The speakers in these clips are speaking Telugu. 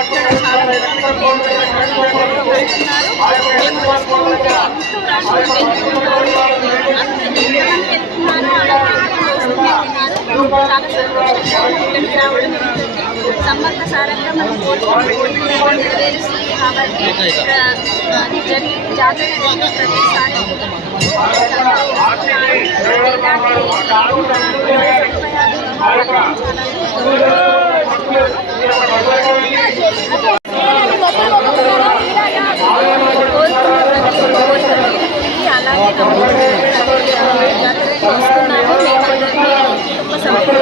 ఎక్కడ చాలా వస్తున్నారు. మేము వస్తుంటే ఎంతో రష్ వెళ్తున్నారు, ఎంతమంది వెళ్తున్నారు, అలాగే చాలా సంతోషంగా ఇక్కడికి రావడం జరుగుతుంది. సమ్మక్క సారక్క మన కోరిక నెరవేరుస్తుంది కాబట్టి జాతర జరిగిన ప్రతిసారి అలాగే జాతరకి వస్తున్నాము. కుటుంబ సభ్యులు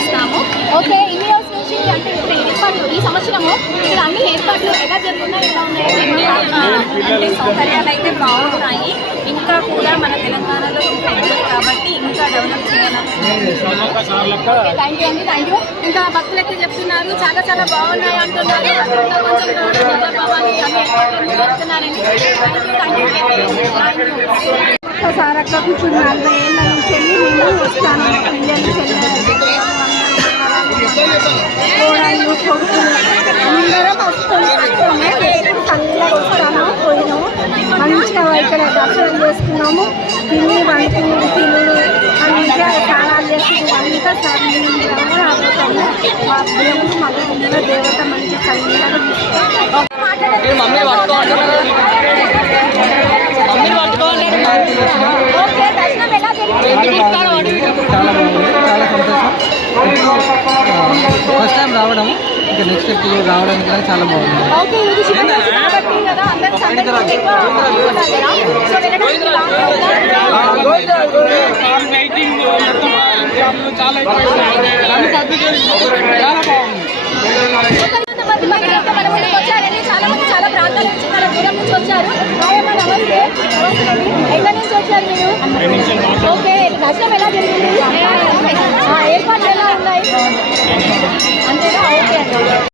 ఇస్తాము. ఓకే, ఇన్ని రోజుల నుంచి అంటే ఇప్పుడు ఏర్పాట్లు ఈ సంవత్సరము ఇక్కడ అన్ని ఏర్పాట్లు ఎలా జరుగుతున్నాయి, ఎలా ఉన్నాయి? అంటే సౌకర్యాలు అయితే బాగున్నాయి. ఇంకా కూడా మన తెలంగాణలో ఇంకా ఉంది కాబట్టి ఇంకా డెవలప్ చేయాలని. థ్యాంక్ యూ అండి, థ్యాంక్ యూ. ఇంకా భక్తులైతే చెప్తున్నారు చాలా చాలా బాగున్నాయి అంటున్నారు. ఇంకా కొంచెం చెప్తున్నారండి. సారక్క ఇప్పుడు 40 ఏళ్ళ నుంచి నేను వస్తాను. పిల్లలు కొడుకులు అందరం వస్తున్నాము. చల్లగా వస్తాము, పోయినాము. మంచిగా ఇక్కడ దర్శనం చేసుకున్నాము. తిని వండుకుని తినుడు మంచిగా స్నానాలు చేసుకుని అంతా సరిగ్గా ఆపోతాము. మా దేవుడు మా ఊళ్ళో దేవత మంచి చల్లగా ఫస్ట్ టైం రావడం, ఇంకా నెక్స్ట్ స్టెప్ రావడానికి కూడా చాలా బాగుంది. చాలా మంది చాలా ప్రాంతాల నుంచి చాలా దూరం నుంచి వచ్చారు. నమస్తే, ఎక్కడి నుంచి వచ్చారు మీరు? ఓకే, దర్శనం ఎలా జరిగింది? ఏర్పాట్లు ఎలా ఉన్నాయి? అంతేనా? ఓకే.